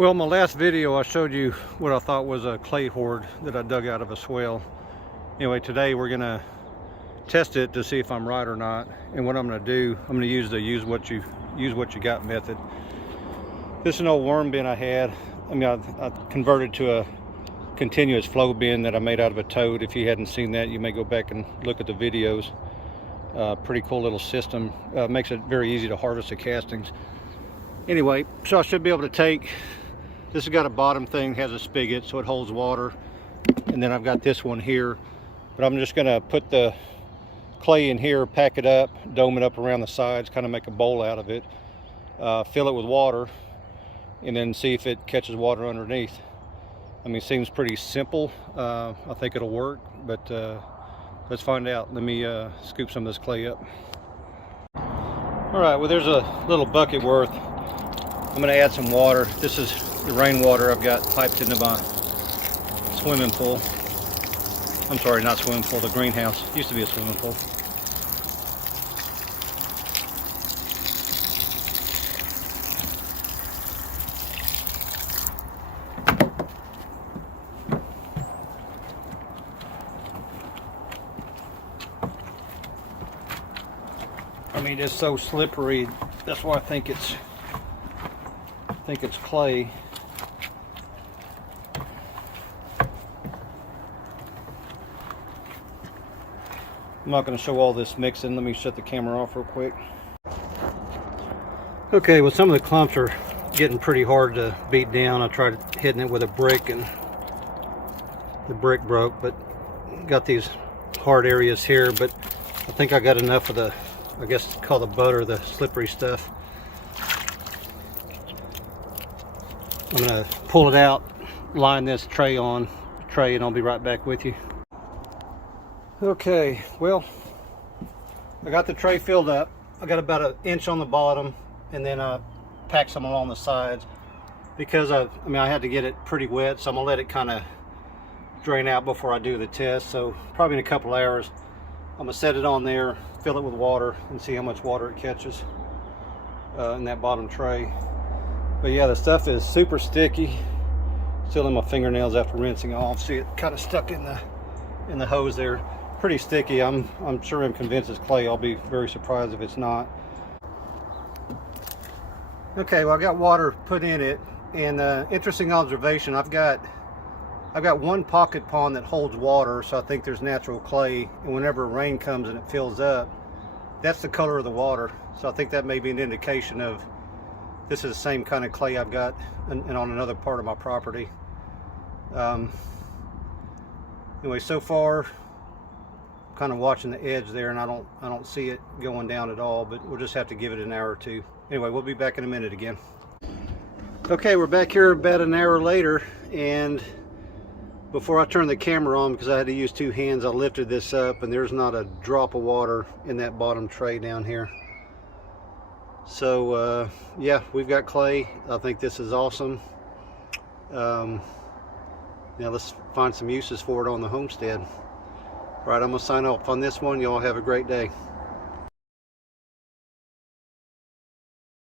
Well, in my last video I showed you what I thought was a clay hoard that I dug out of a swale. Anyway, today we're gonna test it to see if I'm right or not. And what I'm gonna do, I'm gonna use the use what you got method. This is an old worm bin I had. I converted to a continuous flow bin that I made out of a toad. If you hadn't seen that, you may go back and look at the videos. Pretty cool little system. Makes it very easy to harvest the castings. Anyway, so I should be able to take, this has got a bottom thing, has a spigot so it holds water, and then I've got this one here, but I'm just gonna put the clay in here, pack it up, dome it up around the sides, kind of make a bowl out of it, fill it with water, and then see if it catches water underneath. I mean, it seems pretty simple. I think it'll work, but let's find out. Let me scoop some of this clay up. All right, well, there's a little bucket worth. I'm going to add some water. This is the rainwater I've got piped into my swimming pool. I'm sorry, not swimming pool, the greenhouse. It used to be a swimming pool. I mean, it's so slippery. That's why I think it's clay. I'm not going to show all this mixing. Let me shut the camera off real quick. Okay, well, some of the clumps are getting pretty hard to beat down. I tried hitting it with a brick and the brick broke, but got these hard areas here. But I think I got enough of the, I guess it's called the butter, the slippery stuff. I'm gonna pull it out, line this tray on, and I'll be right back with you. Okay, well, I got the tray filled up. I got about an inch on the bottom, and then I packed some along the sides because I had to get it pretty wet, so I'm gonna let it kind of drain out before I do the test. So probably in a couple hours, I'm gonna set it on there, fill it with water, and see how much water it catches in that bottom tray. But yeah, the stuff is super sticky. Still in my fingernails after rinsing off. See, it kind of stuck in the hose there. Pretty sticky. I'm sure I'm convinced it's clay. I'll be very surprised if it's not. Okay, well, I got water put in it, and interesting observation. I've got one pocket pond that holds water, so I think there's natural clay. And whenever rain comes and it fills up, that's the color of the water. So I think that may be an indication of this is the same kind of clay I've got and on another part of my property. Anyway, so far, I'm kind of watching the edge there, and I don't see it going down at all. But we'll just have to give it an hour or two. Anyway, we'll be back in a minute again. Okay, we're back here about an hour later, and before I turned the camera on, because I had to use two hands, I lifted this up, and there's not a drop of water in that bottom tray down here. So yeah, we've got clay. I think this is awesome. Now let's find some uses for it on the homestead. All right, I'm gonna sign off on this one. Y'all have a great day.